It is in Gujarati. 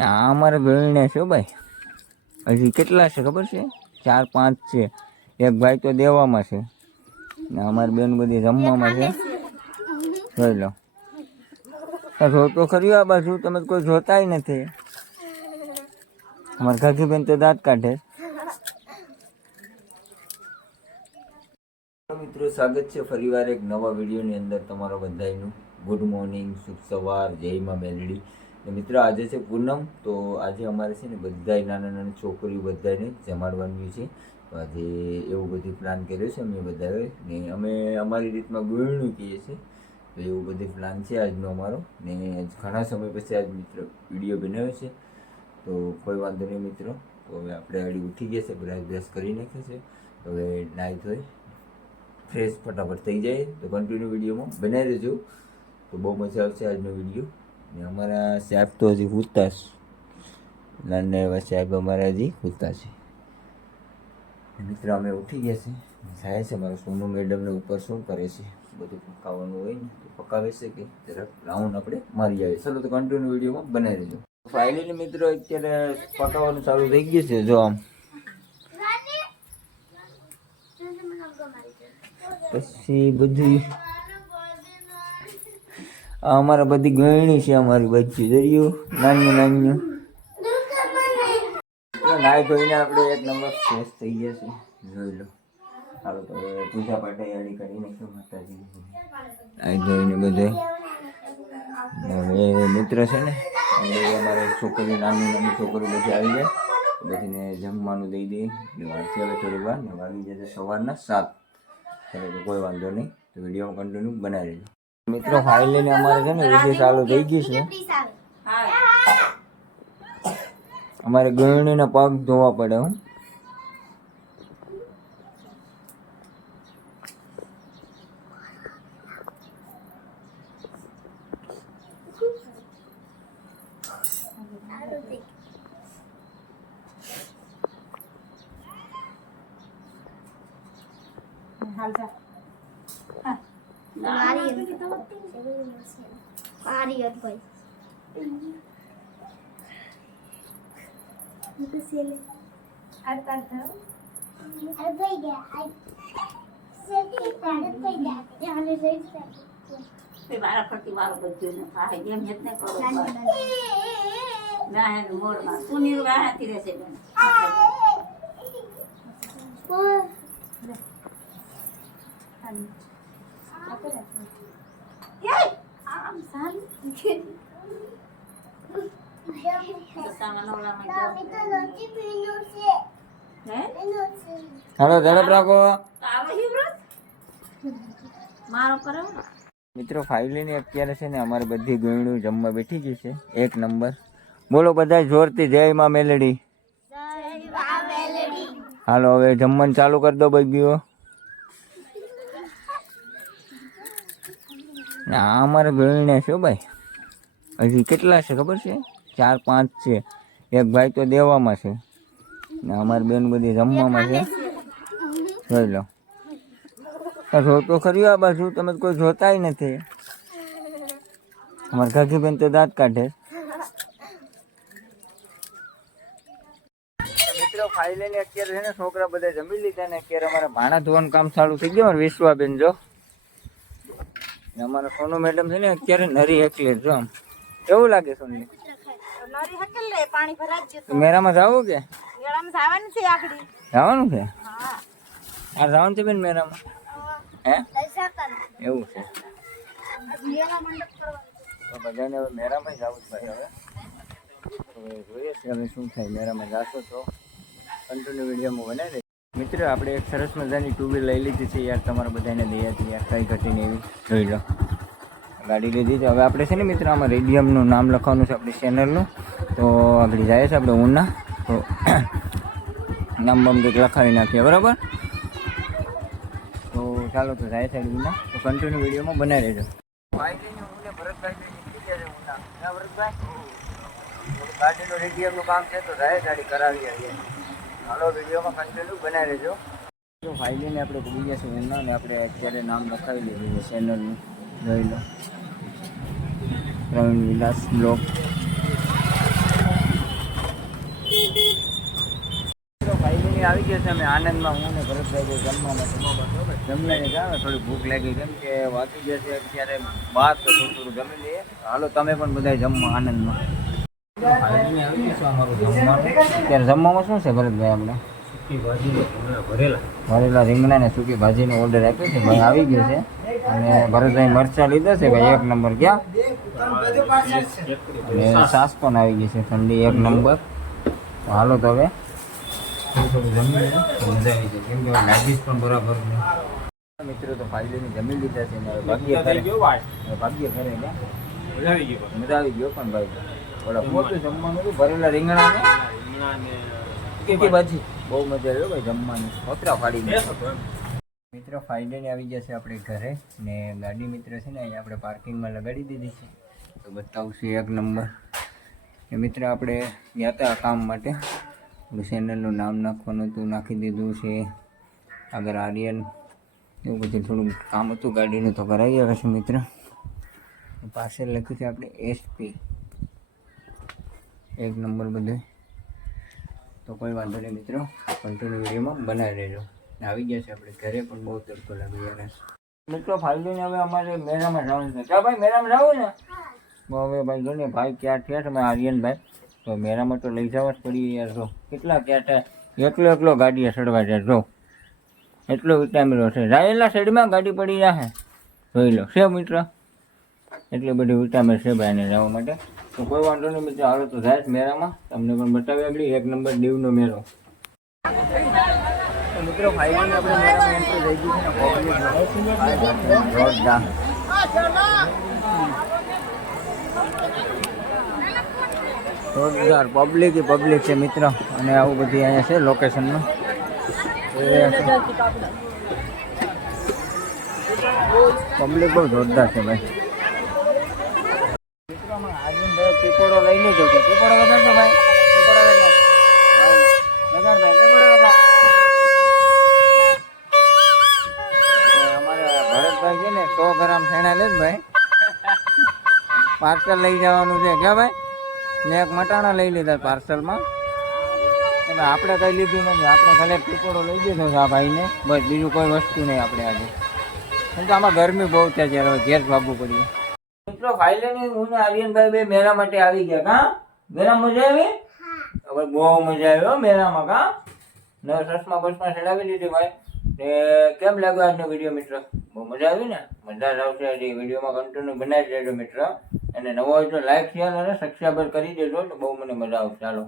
આ અમારે ગયણે છે ભાઈ. હજી કેટલા છે ખબર છે? ચાર, પાંચ છે. એક ભાઈ તો દેવામાં છે. ને અમારી બેન બધી જમવામાં છે. જોઈ લો. જોતો ખરી આ બાજુ? તમે કોઈ જોતાય નથી. અમારા ઘાઘીબેન તો દાંત કાઢે. મિત્રો, સ્વાગત છે ફરીવાર એક નવા વિડીયોની અંદર તમારો બધાયનું. ગુડ મોર્નિંગ, શુભ સવાર, જય મા મેલડી. મિત્રો આજે છે પૂનમ, તો આજે અમારે છે ને બધાય નાના નાની છોકરીઓ બધાને જમાડવાની છે. તો આજે એવું બધું પ્લાન કર્યો છે અમે બધાએ. ને અમે અમારી રીતમાં ગોળણું કહીએ છીએ. તો એવું બધું પ્લાન છે આજનો અમારો. ને ઘણા સમય પછી આજ મિત્રો વીડિયો બનાવ્યો છે. તો કોઈ વાંધો નહીં મિત્રો. તો હવે આપણે અડી ઉઠી ગયા છે બ્રશ બ્રશ કરી નાખ્યો છે. હવે નાહી ધોઈ ફ્રેશ ફટાફટ થઈ જાય. તો કન્ટિન્યુ વિડીયોમાં બનાવી રહેજો તો બહુ મજા આવશે આજનો વીડિયો. ને અમારા સાહેબ તો હજી હુતા છે નાના એવા સાહેબ અમારા હજી હુતા છે. મિત્રો, અમે ઉઠી ગયા છે. થાય છે મારા સોનુ મેડમને ઉપર શું કરે છે? બધું પકાવવાનું હોય ને, તો પકાવે છે કે? જરાક રાઉન્ડ આપણે મારી આવે ચાલો તો કન્ટિન્યુ વિડીયોમાં બનાવી રહેજો ફાઇનલી મિત્રો, અત્યારે પકાવવાનું ચાલુ થઈ ગયું છે, જો આમ. પછી બધી અમારા બધી ગયણી છે અમારી બચ્ચી દરિયું નાનું નાનું નાઈ ધોઈને આપણે એક નંબર ફ્રેશ થઈ ગયા છે. જોઈ લો. હાલો તો પૂજા પાઠ કરી નાખ્યો માતાજી નાઈ ધોઈને બધે. હવે મિત્ર છે ને અમારે છોકરી નાની નાની છોકરી બધી આવી જાય. બધીને જમવાનું દઈ દઈએ એટલે વાંચી હવે થોડી વાર ને વાગી જશે સવારના સાત. ચાલો કોઈ વાંધો નહીં. તો વિડીયોમાં કન્ટિન્યુ બનાવી લેજો મિત્રો લઈને અમારે છે ને વીડિયો ચાલુ થઈ ગઈ છે. અમારે ગયણીના પગ ધોવા પડે, હું. હાલ જા. આર્યન ભાઈ. મારા ફરતી વાળું બધું ને થાય. જેમ ને કરો ના હે મોડમાં તું નીરું વાહાથી રહેશે બેન હાલ આપે હાલો ઝડપ રાખો તો આવે છે વ્રત. મારો કરે ને મિત્રો ફાઇનલી અત્યારે છે ને અમારે બધી ગયણું જમવા બેઠી ગઈ છે. એક નંબર. બોલો બધા જોરથી જય માં મેલડી. હાલો હવે જમવાનું ચાલુ કરી દો બેબીઓ આ અમારે ગયણે છે ભાઈ. હજી કેટલા છે ખબર છે? ચાર, પાંચ છે. એક ભાઈ તો દેવામાં છે. ને અમારી બેન બધી જમવામાં છે. જોઈ લો. જોતો ખરી આ બાજુ, તમે કોઈ જોતાય નથી. અમારા ઘાઘીબેન તો દાંત કાઢે. મિત્રો ફાઇનલી અત્યારે છે ને છોકરા બધા જમી લીધા ને અત્યારે અમારે ભાણા ધોવાનું કામ ચાલુ થઈ ગયું વિશ્વાબેન જો. અમારા સોનુ મેડમ છે ને અત્યારે નરી એકલે જો આમ. કેવું લાગે સોનલી નરી હકેલ લે પાણી ભરાઈ ગયું તો. મેરામાં જવું કે? મેળામાં જવાનું છે આગળ. જવાનું છે? આ જવાનું છે બેન મેરામાં હે? એવું છે. તો બધાને હવે મેરામાં જવું જ ભાઈ હવે. હવે જોઈએ છે હવે શું થાય. મેરામાં જાશો તો કન્ટિન્યુ વિડીયોમાં બનાવી દે મિત્રો, આપણે એક સરસ મજાની ટુ વ્હીલ લઈ લીધી છે યાર. તમારા બધાને દયાથી યાર. કઈ ઘટીને એવી. જોઈ લો. ગાડી લીધી છે. હવે આપણે છે ને મિત્ર, આમાં રેડિયમનું નામ લખવાનું છે આપણી ચેનલનું. તો આગળ જાય છે આપણે ઉના તો નામ બમ કંઈક લખાવી નાખીએ, બરાબર? તો ચાલો તો જાય છે ઉના તો કન્ટિન્યુ વિડીયોમાં બનાવી રહેજો રેડિયમનું કામ છે તો જાય ગાડી કરાવી આવીએ. હાલો વિડીયોમાં કન્ટિન્યુ બનાવી રહેજો તો ફાઇલીને આપણે ભૂલી ગયા એમના અને આપણે અત્યારે નામ લખાવી લીધું છે ચેનલનું જોઈ લો. પ્રવીણ વિલાસ બ્લોગ. આવી ગયા છે, અમે આનંદમાં હું ને ભરતભાઈ જે જમવા માટે જમવાને જાવ થોડી ભૂખ લાગી કેમ કે વાંચી જશે અત્યારે બાર તો થોડું થોડું જમી લઈએ. હાલો, તમે પણ બધા જમવા આનંદમાં. અત્યારે જમવામાં શું છે ભરતભાઈ આપણે? ભરેલા. રીંગણા ને સૂકી ભાજીનો ઓર્ડર આપ્યો છે ભાઈ આવી ગયો છે. અને ભરતભાઈ મરચા લીધા છે ભાઈ એક નંબર ક્યાં? સાસ પણ આવી ગઈ છે ઠંડી એક નંબર. હાલો તો હવે. થોડું થોડું જમી તો મજા આવી જાય. કેમ કે લાગીશ પણ બરાબર મિત્રો તો ફાઇલીને જમી લીધા છે ભાગ્ય ઘરે. ભાગ્ય ગયા મજા આવી ગયો પણ ભાઈ. ઓલા મોટું જમવાનું હતું ભરેલા રીંગણા ને ભાજી? બહુ મજા આવ્યો ભાઈ જમવાની. કોતરા ફાડીને. મિત્રો ફાઇનલી આવી છે આપણે ઘરે ને ગાડી મિત્ર છે ને અહીંયા આપણે પાર્કિંગમાં લગાડી દીધી છે. તો બતાવશું એક નંબર. એ મિત્ર આપણે ગયા હતા કામ માટે. આપણું ચેનલનું નામ નાખવાનું હતું નાખી દીધું છે. આગળ આર્યન. એવું બધું થોડું કામ હતું ગાડીનું તો કરાવી આવે છે મિત્ર. પાછળ લખ્યું છે આપણે એસપી એક નંબર બધું. તો કોઈ વાંધો નહીં મિત્રો કન્ટિન્યુ વિડીયોમાં બનાવી રહેજો આવી ગયા છે આપણે ઘરે પણ બહુ તડકો લાગે યાર. મિત્રો ફાઇલને હવે અમારે મેળામાં જવાનું છે. ક્યાં ભાઈ, મેળામાં જવું ને હવે ભાઈ જો ને ભાઈ ક્યાં થયા આર્યન આર્યનભાઈ. તો મેળામાં તો લઈ જવા જ પડી યાર જો કેટલા ક્યાં એકલો એકલો ગાડી ચડવા જાય. જો, એટલો વિટામિનો છે. રાયેલા સાઈડમાં ગાડી પડી જાહે. જોઈ લો. છે મિત્ર? એટલી બધી વિટામિન છે ભાઈ એને જવા માટે. તો કોઈ વાંધો નહીં મિત્રો હાલો તો જાય જ મેળામાં. તમને પણ બતાવી આપણી એક નંબર દીવનો મેળો. મિત્રો ફાઇનલી આપણે મેળામાં એન્ટ્રી થઈ ગઈ છે પબ્લિક જોરદાર. જોરદાર. પબ્લિક પબ્લિક છે મિત્ર. અને આવું બધી અહીંયા છે લોકેશનનું પબ્લિક બહુ જોરદાર છે ભાઈ. પીપળો લઈ લીધો છે પીપળો વગાડજો ભાઈ પીપળો વગાડ વગાડ ભાઈ પીપળો વગાડ અમારે ભરતભાઈ છે ને, સો ગ્રામ ફેણા લે ભાઈ. પાર્સલ લઈ જવાનું છે. ક્યાં ભાઈ? મેં એક મટાણા લઈ લીધા પાર્સલમાં. એટલે આપણે કઈ લીધું નથી. આપણે ખાલી પીપળો લઈ દીધો છે આ ભાઈને. બસ, બીજું કોઈ વસ્તુ નહીં આપણે આજે. કેમ કે આમાં ગરમી બહુ છે. હવે ઘેર ભાગવું પડ્યું. મિત્રો ફાઇલેની હું આર્યનભાઈ બે મેળા માટે આવી ગયા કા? મેળા મજા આવી? હવે બહુ મજા આવી હો મેળામાં કા? ને સસમા બસમાં ચડાવી લીધી ભાઈ. ને કેમ લાગ્યો આજનો વીડિયો મિત્ર? બહુ મજા આવી ને? મજા આવશે હજી વિડીયોમાં કન્ટિન્યુ બનાવી દેજો મિત્ર. અને નવો હોય તો લાઈક શેર અને સબસ્ક્રાઈબર કરી દેજો તો બહુ મને મજા આવશે. ચાલો